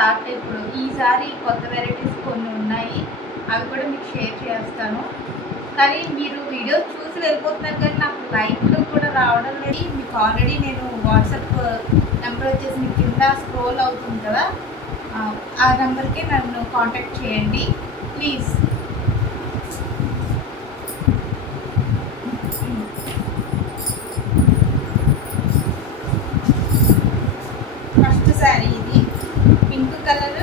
Start ఇప్పుడు ఈసారి కొత్త వెరైటీస్ కొన్ని ఉన్నాయి, అవి కూడా మీకు షేర్ చేస్తాను. కానీ మీరు వీడియోస్ చూసి వెళ్ళిపోతున్నారు కానీ నాకు లైక్లు కూడా రావడం లేదు. మీకు ఆల్రెడీ నేను వాట్సాప్ నెంబర్ వచ్చేసి మీకు కింద స్క్రోల్ అవుతుంది కదా, ఆ నెంబర్కి నన్ను కాంటాక్ట్ చేయండి ప్లీజ్. ఫస్ట్ శారీ ఇది పింక్ కలర్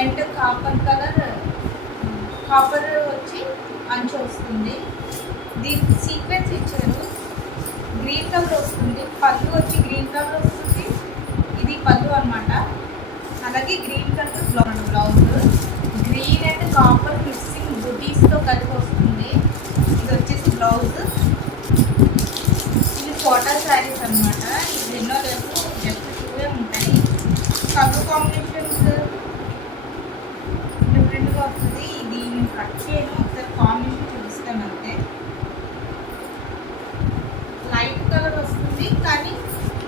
అండ్ కాపర్ వచ్చి అంచు వస్తుంది. దీనికి సీక్వెన్స్ ఇచ్చారు, గ్రీన్ కలర్ వస్తుంది. పళ్ళు వచ్చి గ్రీన్ కలర్ వస్తుంది, ఇది పళ్ళు అనమాట. అలాగే green colour blouse green and copper mixing బుటీస్తో కలిపి వస్తుంది. ఇది వచ్చేసి బ్లౌజ్. ఇది కోటా శారీస్ అనమాట. ఇది ఎన్నో లేవు, జస్ట్ 2 ఉంటాయి. కలర్ కాంబినేషన్స్ డిఫరెంట్గా వస్తుంది. ఇది నేను కట్ చేయను, ఒకసారి కాంబినేషన్ చూపిస్తాను అంతే. లైట్ కలర్ వస్తుంది కానీ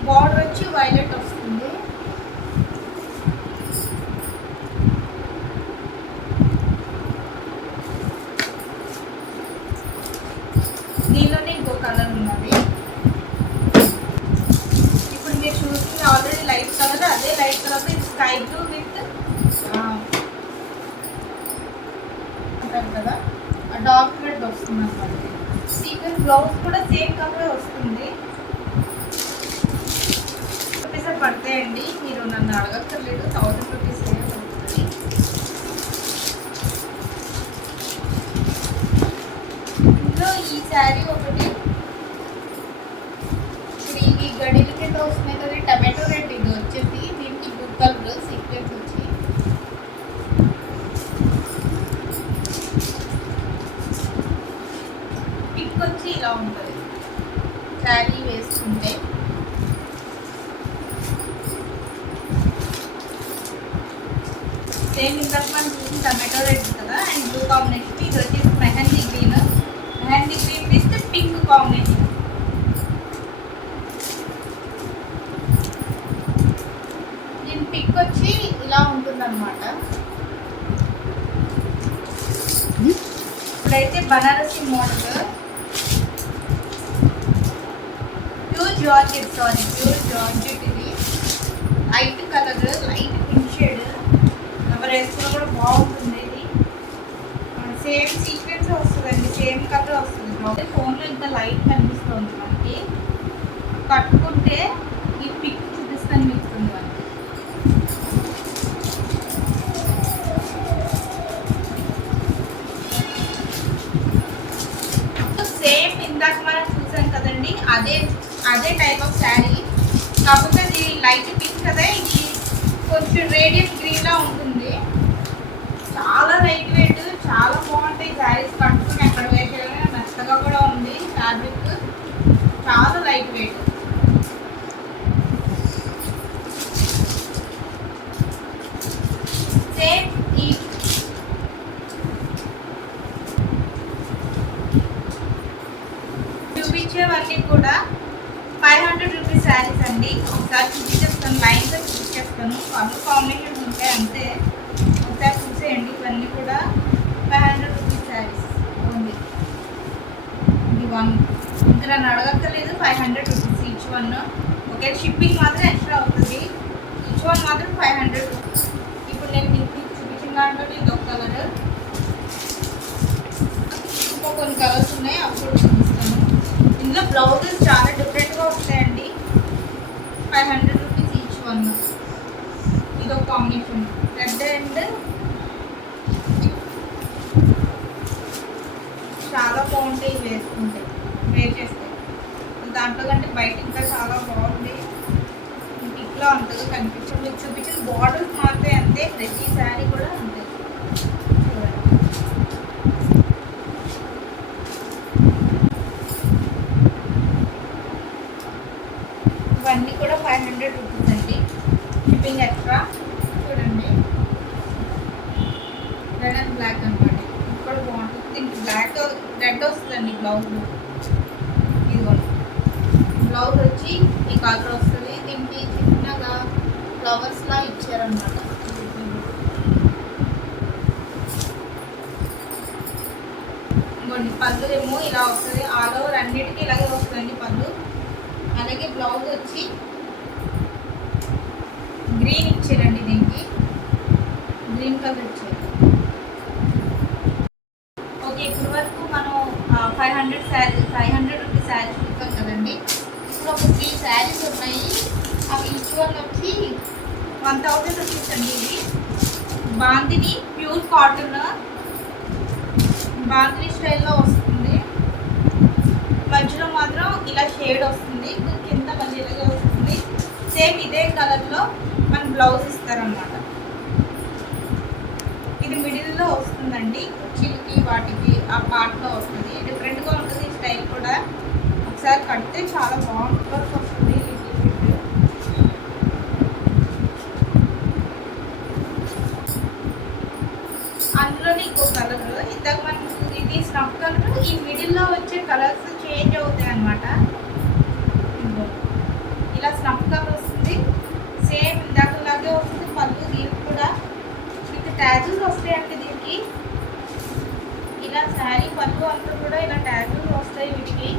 బార్డర్ వచ్చి వైలెట్ వస్తుంది. దీనిలోనే ఇంకో కలర్ ఉన్నది. ఇప్పుడు మీరు చూస్తుంది ఆల్రెడీ లైట్ కలర్, అదే లైట్ కలర్ ఇది స్కై బ్లూ విత్ అంటారు కదా డార్క్ రెడ్ వస్తుంది అనమాట. సీక్వెన్స్ బ్లౌజ్ కూడా సేమ్ కలర్ వస్తుంది. రూపీస్ పడతాయండి, మీరు నన్ను అడగక్కర్లేదు, 1000 రూపీస్ పడుతుంది. ఇందులో ఈ శారీ ఒకటి ఇప్పుడు ఈ గడిల కింద వస్తున్నాయి కదా, టమాటో రెడ్ ఇది వచ్చేసి. దీనికి బ్లూ కలర్ సీక్వెన్స్ వచ్చి పిక్ వచ్చి ఇలా ఉంటుంది శారీ వేసుకుంటే. సేమ్ ఇందాక మనం చూసిన టమాటో రెడ్ కదా అండ్ బ్లూ కాంబినేషన్. ఇది వచ్చేసి mehndi green with pink combination. దీని పిక్ వచ్చి ఇలా ఉంటుంది అనమాట. ఇప్పుడైతే బనారసి మోడల్ ప్యూర్ జార్జెట్ ఇది light colour, light pink shade. ఎవరు వేసుకున్నా కూడా బాగుంటుంది. ఇది సేమ్ సీక్వెన్స్ వస్తుందండి, సేమ్ కలర్ వస్తుంది. ఫోన్లో ఇంత లైట్ కనిపిస్తుంది మనకి, కట్టుకుంటే ఈ పిక్ చూపిస్తాను మీకు మనకి. సేమ్ ఇందాక మనం చూసాం కదండి, అదే టైప్ ఆఫ్ శారీ, కాకపోతే ఇది లైట్ పింక్ కదా, ఇది కొంచెం రేడియం గ్రీన్లా ఉంటుంది. చాలా లైట్ వెయిట్, చాలా బాగుంటాయి శారీస్. కట్టుకుని ఎక్కడ వేసేయాలి, మెత్తగా కూడా ఉంది ఫ్యాబ్రిక్, చాలా లైట్ వెయిట్. సేమ్ ఈ చూపించేవన్నీ కూడా 500 రూపీస్ శారీస్ అండి. ఒకసారి చూపించేస్తాను, లైన్గా చూపించేస్తాను. కలర్ కాంబినేషన్స్ ఉంటాయి అంతే, ఒకసారి చూసేయండి. ఇవన్నీ కూడా 500 రూపీస్ శారీస్ ఓన్లీ. ఇది 1 ఇంకా నన్ను అడగక్కర్లేదు, 500 rupees each one. Okay, shipping మాత్రం ఎక్స్ట్రా అవుతుంది. ఈచ్ వన్ మాత్రం 500 రూపీస్. ఇప్పుడు నేను మీకు చూపించిన దాంట్లో ఇది ఒక కలర్, ఇంకా కొన్ని కలర్స్ ఉన్నాయి, అవి కూడా చూపిస్తాను. ఇందులో బ్లౌజెస్ చాలా డిఫరెంట్గా వస్తాయండి. 500 రూపీస్ ఈచ్ వన్. ఇది ఒక కాంబినేషన్ రెడ్ అండ్ చాలా బాగుంటాయి వేసుకుంటే, వేర్ చేస్తే. దాంట్లో కంటే బయట ఇంకా చాలా బాగుంది. ఇంట్లో అంతగా కనిపించదు. మీకు చూపించిన బార్డర్స్ మాత్రమే అంతే, ప్రతి శారీ కూడా అంతే. ఇవన్నీ కూడా 500 రూపీస్ అండి, షిప్పింగ్ ఎక్స్ట్రా. చూడండి రెడ్ అండ్ బ్లాక్ అనమాట, ఇది కూడా బాగుంటుంది. దీనికి బ్లాక్ రెడ్ వస్తుందండి బ్లౌజ్. ఇది బ్లౌజ్ వచ్చి ఈ కలర్ వస్తుంది. దీనికి చిన్నగా ఫ్లవర్స్లా ఇచ్చారనమాట. ఇలా వస్తుంది. ఆల్ ఓవర్ అన్నిటికీ ఇలాగే వస్తుందండి పళ్ళు. అలాగే బ్లౌజ్ వచ్చి గ్రీన్ ఇచ్చారండి, దీనికి గ్రీన్ కలర్ ఇచ్చారు. ఓకే, ఇప్పటి వరకు మనం 500 రూపీస్ శారీస్ చూస్తాం కదండి. ఇప్పుడు ఒక 3 శారీస్ ఉన్నాయి. అవి ఈచ్ వన్ వచ్చి 1000 రూపీస్ అండి. ఇది బాందిని ప్యూర్ కాటన్, బాందిని స్టైల్లో వస్తుంది. మధ్యలో మాత్రం ఇలా షేడ్ వస్తుంది, కింద మధ్య ఇలాగే వస్తుంది. సేమ్ ఇదే కలర్లో మన బ్లౌజ్ ఇస్తారన్నమాట. ఇది మిడిల్లో వస్తుందండి, కుర్చీలకి వాటికి ఆ పార్ట్లో వస్తుంది. డిఫరెంట్గా ఉంటుంది ఈ స్టైల్ కూడా. ఒకసారి కడితే చాలా బాగుంటుంది, వర్క్ వస్తుంది. అందులోని ఇంకో కలర్, ఇందాక మనకు ఇది స్నఫ్ కలర్, ఈ మిడిల్లో వచ్చే కలర్స్ చేంజ్ అవుతాయి అన్నమాట. ఇలా స్నఫ్ కలర్ వస్తుంది, సేమ్ ఇందాకలాగే వస్తుంది పళ్ళు. దీనికి కూడా మీకు ట్యాజెస్ వస్తాయండి. దీనికి ఇలా శారీ పళ్ళు అంతా కూడా ఇలా ట్యాజెస్ వస్తాయి వీటికి.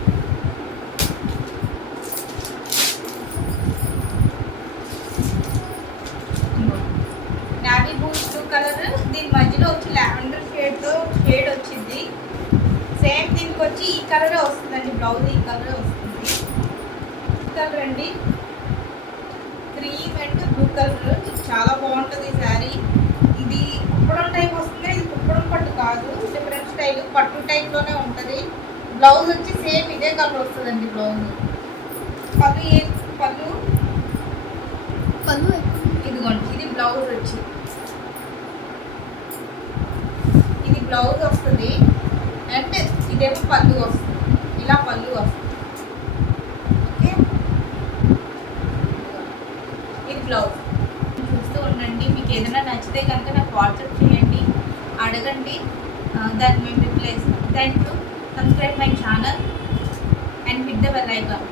నావీ బ్లూ కలర్, దీని మధ్యలో వచ్చి లావెండర్ షేడ్ వచ్చింది. సేమ్ దీనికి వచ్చి ఈ కలరే వస్తుందండి, బ్లౌజ్ ఈ కలరే వస్తుంది. కలర్ అండి, క్రీమ్ అండ్ బ్లూ కలర్. చాలా బాగుంటుంది ఈ శారీ. ఇది కుప్పడం టైప్ వస్తుంది, ఇది కుప్పడం పట్టు కాదు, డిఫరెంట్ స్టైల్ పట్టు టైప్లోనే ఉంటుంది. బ్లౌజ్ వచ్చి సేమ్ ఇదే కలర్ వస్తుందండి. బ్లౌజ్ పళ్ళు ఇదిగోండి, ఇది బ్లౌజ్ వచ్చి, ఇది బ్లౌజ్ వస్తుంది. అండ్ ఇదేమో పళ్ళు వస్తుంది, ఇలా పళ్ళు వస్తుంది. ఓకే, ఇది బ్లౌజ్. చూస్తూ ఉండండి. మీకు ఏదైనా నచ్చితే కనుక నాకు వాట్సాప్ చేయండి, అడగండి, దాన్ని మేము రిప్లై ఇస్తాం. Thank you. Subscribe my channel and hit the bell icon.